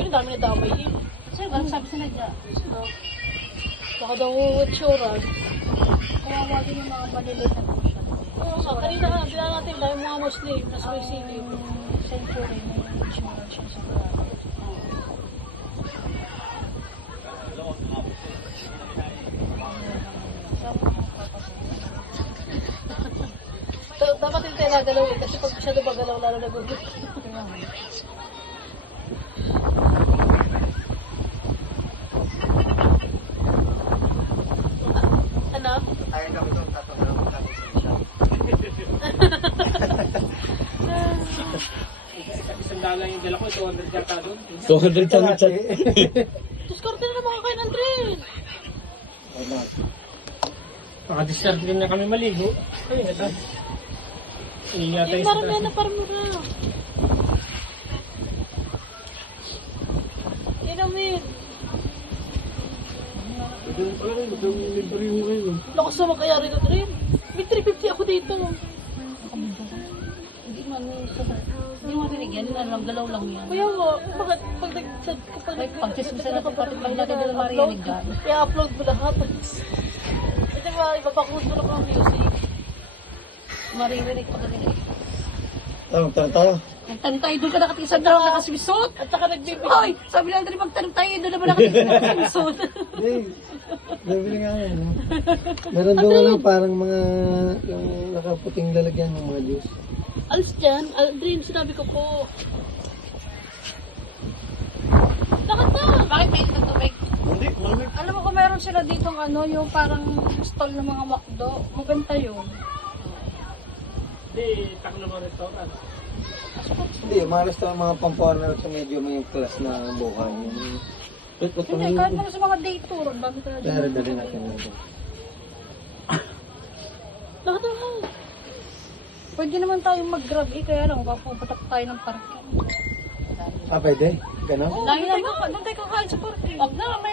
yun, dami na damay eh. Sir, ano sabi sa nadya? Baka daw insurance. Kawawa din yung mga maliliit na po siya. Oo nga, kanina nga, bilang natin dahil mga Muslim na suicide. Century, may insurance siya sa grabe. Dapat yung tayo nagalaw eh, kasi pag masyado magalaw, lalo nagugulat. Ano? Ayaw kami doon, tatawag kami siya. Isang dala yung dala ko, 200 yata doon. 200 lang chat. Discarte na naman kayo ng train. Naka-discharge din na kami maligo. Ayun, ito. Iingatan Eh, yung parang yan na parang mura. Inamid. Lakas naman kaya rin ang train. May 350 ako dito. Hindi man hindi mo rinig yan, ano lang, galaw lang yan. Kaya nga, bakit pag nag-chat kapag Pag-chismisan natin kapit-bahay natin doon marinig yan. kaya upload mo lahat. Kasi ba, ipapakulos mo na ko ang music. Maririnig pa kanina. Tanong tayo. Nagtanong tayo doon ka nakatisan na nakaswisot. At saka nagbibigay. Hoy! Sabi lang din magtanong tayo doon naman nakatisan na nakaswisot. Hindi. Sabi nga yan. Meron doon ano, parang mga yung nakaputing lalagyan ng mga Diyos. Alis dyan, Aldrin, sinabi ko po. Bakit na? Bakit may itong tubig? Hindi, malamig. Alam mo kung meron sila ditong ano, yung parang stall ng mga McDo, maganda yun. Hindi, taklo mga restaurant. Hindi, malas na mga pampuanan sa medyo may class na buhay. Hindi, kahit mo sa mga day tour, bago ka na Pero dali natin ito. Bakit na? Pwede naman tayong mag-grab kaya lang, papupatak tayo ng parking. Ah, pwede? Ganon? Lagi na, doon tayo kakain sa parking. Wag na, may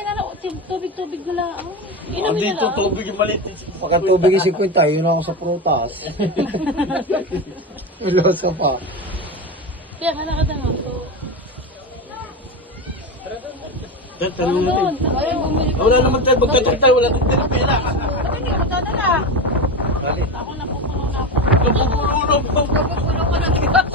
tubig-tubig na lang. Inumin na lang. tubig yung malit. Pagka tubig isip ko tayo, yun ako sa prutas. Ilosa pa. Kaya kalakad na nga. Ano doon? Ayaw, bumili ka. Wala naman tayo magkatagtay, wala tayong pera. Hindi ka magdadala. Dali. Ako na pupuno na ako. Napupulong ko. Pupuno ka na tigas.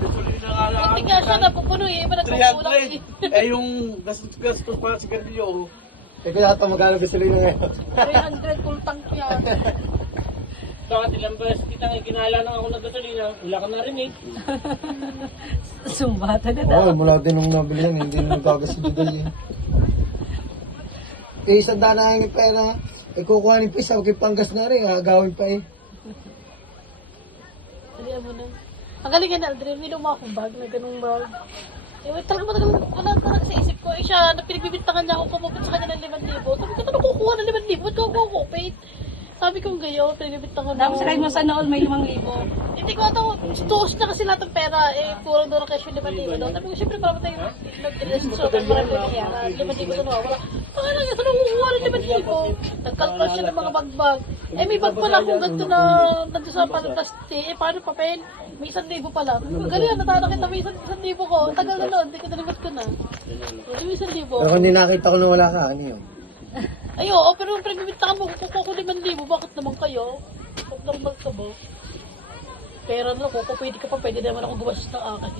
Tuloy na nga lang. Buti nga siya napupuno eh, iba nagkukulang eh. 300. Eh yung gastos para sa ganilyo. Teka lahat ang magkano gasolina ngayon. 300 full tank yan. Bakit ilang beses kitang ikinala na ako ng gasolina, wala ka narinig. Sumbata na Oo, mula din nung nabili yan, hindi nung nagkagasolina eh. Eh, isang daan na yung pera, kukuhanin pa isa, kay panggas na rin, agawin pa eh. Dalihan mo na. Ang galing yan, Aldrin, may luma akong bag na ganung bag. Eh, wait, talaga matagal wala na sa isip ko. Eh, siya, pinagbibintangan niya ako kumupit sa kanya ng 5,000. Sabi ko, ano kukuha ng 5,000? Ba't ka kumupit? Sabi ko gayon, pinagbibintangan Tapos sa mo sa noon may 5,000. Hindi ko ito, tuos na kasi lahat ng pera, eh, kulang doon ang cash yung 5,000. No? Sabi ko, syempre, para tayo nag-relasyon, marami ko nangyara. 5,000 sa nawawala. Baka lang, saan ako kukuha ng 5,000? Nagkalkal siya ng mga bagbag. Eh, may bag pala akong ganito na nandito sa plastic. Eh, paano papel? May 1,000 pala. Galing, natana kita, may 1,000 ko. Tagal na nun, hindi ko nalimat ko na. May 1,000. Pero kung nakita ko na wala ka, ano yun? Ay, oo, pero yung pinagbibintangan mo, kukuha ko 5,000. Bakit naman kayo? Pag normal ka ba? Pera na ako, kung pwede ka pa, pwede naman ako gumastos ng akin.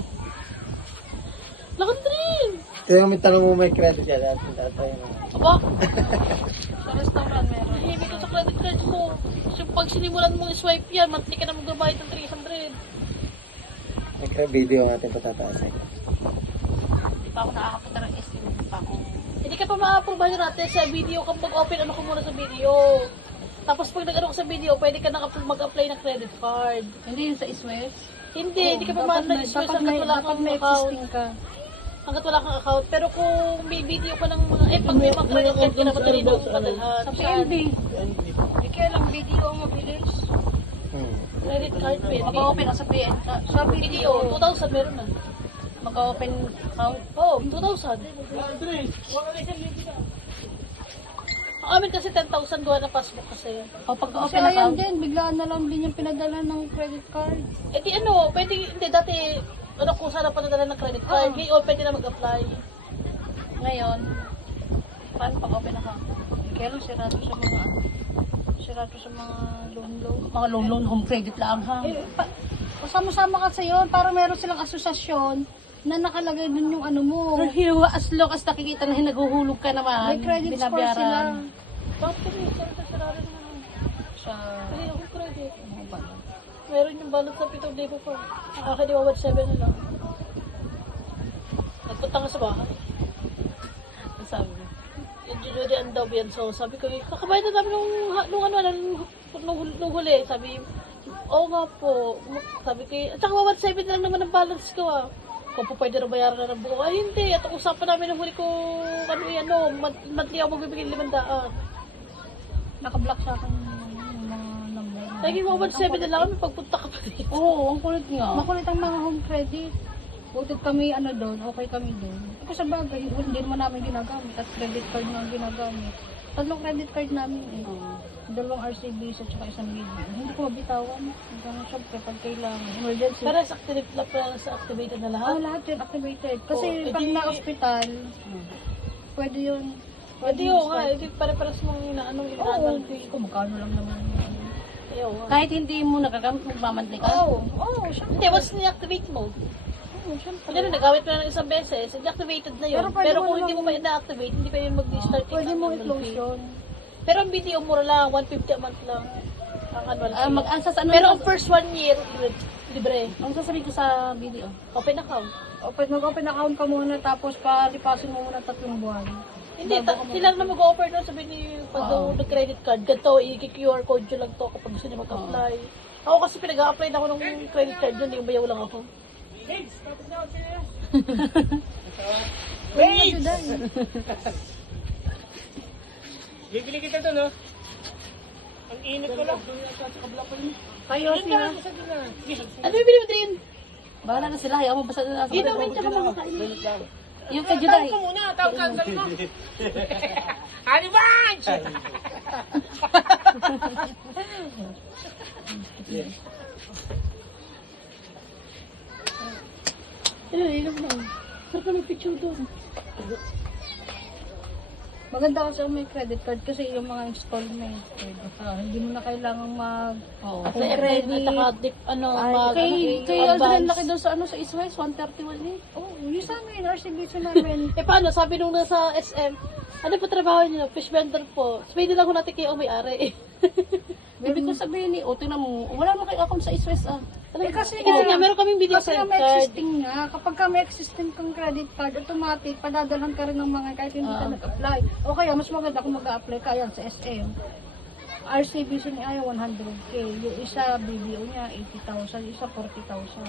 Lakad rin! Kaya may tanong mo may credit yan, natin tatay na. Aba, Sa restaurant meron. hihimik ko sa credit card mo. Kasi pag sinimulan mong i-swipe yan, monthly ka na magbabayad ng 300. May credit video natin patataasin. Hindi pa ako nakakapunta ng SM. Hindi pa ako. Hindi ka pa ma-approve natin sa video kapag open ano ko muna sa video. Tapos pag nag-ano ka sa video, pwede ka na mag-apply ng credit card. Hindi yun sa Iswes. Hindi ka pa ma-register hanggat wala kang account. Ka. Hanggat wala kang account. Pero kung may video ka ng mga, pag may mga credit card ka na madali na kung padalhan. Sa PNB. Hindi kaya lang video ang mabilis. Credit card, pwede. Mag-open ka sa PNB. Sa Video, 2,000 meron na. Mag-open account. Oo, 2,000. Ang amin kasi 10,000 gawa na passbook kasi. O pag-open account din, biglaan na lang din yung pinadala ng credit card. Eh di ano, pwede, hindi dati, ano kung saan na padadala ng credit card. Ngayon, pwede na mag-apply. Ngayon, paano pag-open account? Kaya lang sirado sa mga loan. Mga loan, home credit lang ha. Kasama-sama kasi yun, para meron silang asosasyon na nakalagay dun yung ano mo. Pero hiwa, as long as nakikita na naghuhulog ka naman, May credit score sila. Bakit kami? Sarado naman. Sa Hindi ako credit. ano ba? Meron yung balot sa 7,000 pa. Ang akin di 1,700 na lang. Nagpunta nga sa bahay. Ang sabi ko, yung ang daw yan. So sabi ko, kakabayad na namin nung huli. Sabi, oo nga po. Sabi ko, at saka 1,700 na lang naman ang balance ko ah. Kung po pwede na bayaran na ng buo. Ay hindi, at ang usapan namin ng huli ko, monthly ako magbibigay 500. Naka-block sa akin yung mga number. Naging 1,700 na lang kami pagpunta ka pa rin. Oo, ang kulit nga. Makulit ang mga home credit. Butit kami doon, okay kami doon. Kasi sa bagay, hindi naman namin ginagamit at credit card na ang ginagamit. 3 credit card namin eh. 2 RCBs at saka 1 video. Hindi ko mabitawan. Hanggang syempre pag kailangan. Emergency. Pero sa activated na lahat. Lahat yun activated. Kasi Oh, pag edi- na-hospital, pwede yun. Pwede yun nga, hindi pare-paras mong inaanong Oo, inaanong. kung magkano lang naman. Ayaw nga. Kahit hindi mo nagagamit, magmamantay ka? Oo, syempre. Hindi, once ni-activate mo. Oo, syempre. Pag nagamit mo na ng isang beses, deactivated na yun. Pero pwede Pero mo kung hindi mo naman- pa na-activate, hindi pa yun mag-start. Pwede mo i-close yun. Pero ang BDO mura lang, 150 a month lang. Ang annual fee. Mag-ansas ano Pero ang first 1 year, libre. ang sasabihin ko sa video? Open account. Mag-open account ka muna tapos palipasin mo muna 3 buwan. Hindi, sila na mag-offer na sabi ni pag daw nag-credit card, ganito, i-QR code nyo lang to kapag gusto nyo mag-apply. Ako kasi pinag-a-apply na ako ng credit card dyan, yung bayaw lang ako. Wait! Bibili kita doon, no? Ang init ko lang. Kayo sila. Ano yung binibigyan? Bahala na sila, ayaw mo basta na nasa Ginawin niya ka mga kainin. Yung kay Juday. Tawag ka muna, tawag ka. Sabi mo. Animals! Inom na. Sarap na may picture doon. Maganda kasi may credit card kasi yung mga installment. Hindi mo na kailangan mag... Kasi ready. At saka, Kay Aldrin laki doon sa sa Iswes, 131 eh. Oh, yung sa amin, RCBC namin. paano? Sabi nung nasa SM, ano po trabaho niyo? Fish vendor po. Sabi lang ko natin kayo may-ari. Ibig ko sabihin tingnan mo, wala mo kayo account sa Iswes ah. Kasi nga, meron kaming video Kasi credit may card. existing nga. Kapag ka may existing kang credit card, automatic, padadalhan ka rin ng mga kahit hindi ka nag-apply. O kaya, mas maganda kung mag-apply ka yan sa SM. RCBC niya ay 100k. Yung isa, BDO niya, 80,000. Isa, 40,000.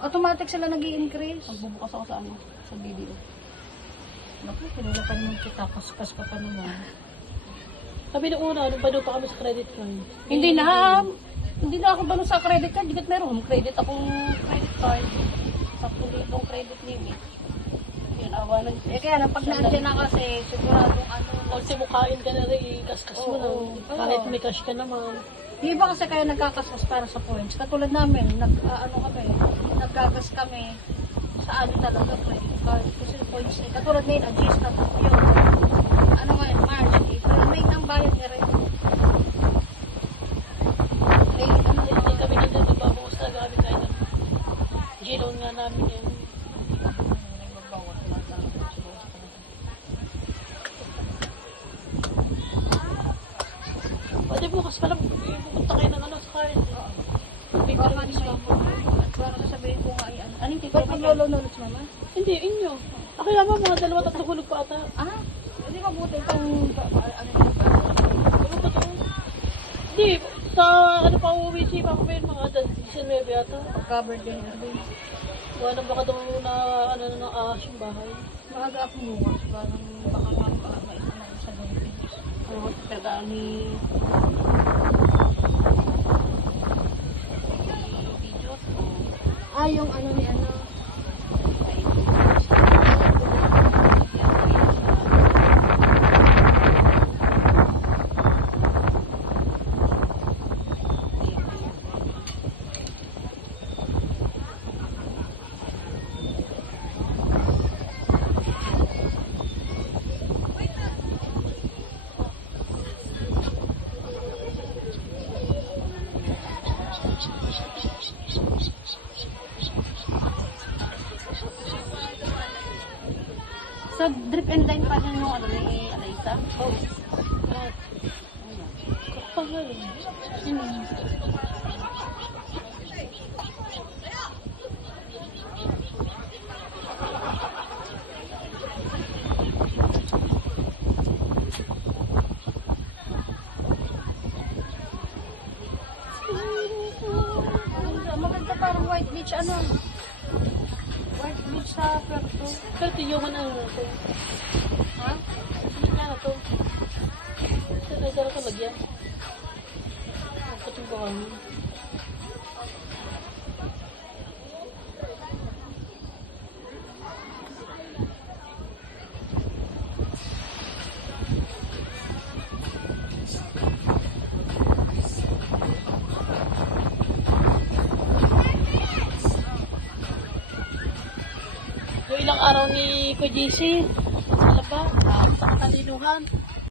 Automatic sila nag-i-increase. Magbubukas ako sa sa video. Naku, kilala pa naman kita. Kaskas ka pa naman. Sabi nung una, nung bado pa kami sa credit card. Hindi na ako bano sa credit card. Digat meron credit akong credit card. 10,000 credit limit. Yun, awalan. Kaya pag nandiyan na kasi, siguradong Kung simukain ka na rin, kaskas mo na. Kahit may cash ka naman. Di ba kasi kaya nagkakasas para sa points? Katulad namin, naggagas kami sa talaga credit card. Kasi points eh. Katulad ngayon, adjust na yun. Ngayon, March, April, May nang bayad niya rin. Hindi kami nagbabawas talaga kami kahit G-loan nga namin yan. Pwede bukas pala pupunta kayo ng sa card. Baka niya at para sasabihin ko nga yan. Ano yung Ba't lolo knowledge, mama? Hindi, inyo. Ako naman mga 2-3 hulog pa ata. Hindi mabuti itong Ano ba ito? Hindi, sa pa uuwi siya pa kami mga 19 ata. covered din. Wala nang baka daw na ng ahas yung bahay. Maaga akong bukas. Parang baka maisa na sa gabi. Pero ni videos. Yung ni lip and line pa rin yung ano ni Alaysa. Oh. Kapal. Maganda parang white beach, ano? White beach sa Puerto. Pero ito yung ano to. Ha? Ano na to? Ito na ito lagyan. Pati ba kami? Yung ilang araw ni Ko JC, alam ba, sa kaniluhan.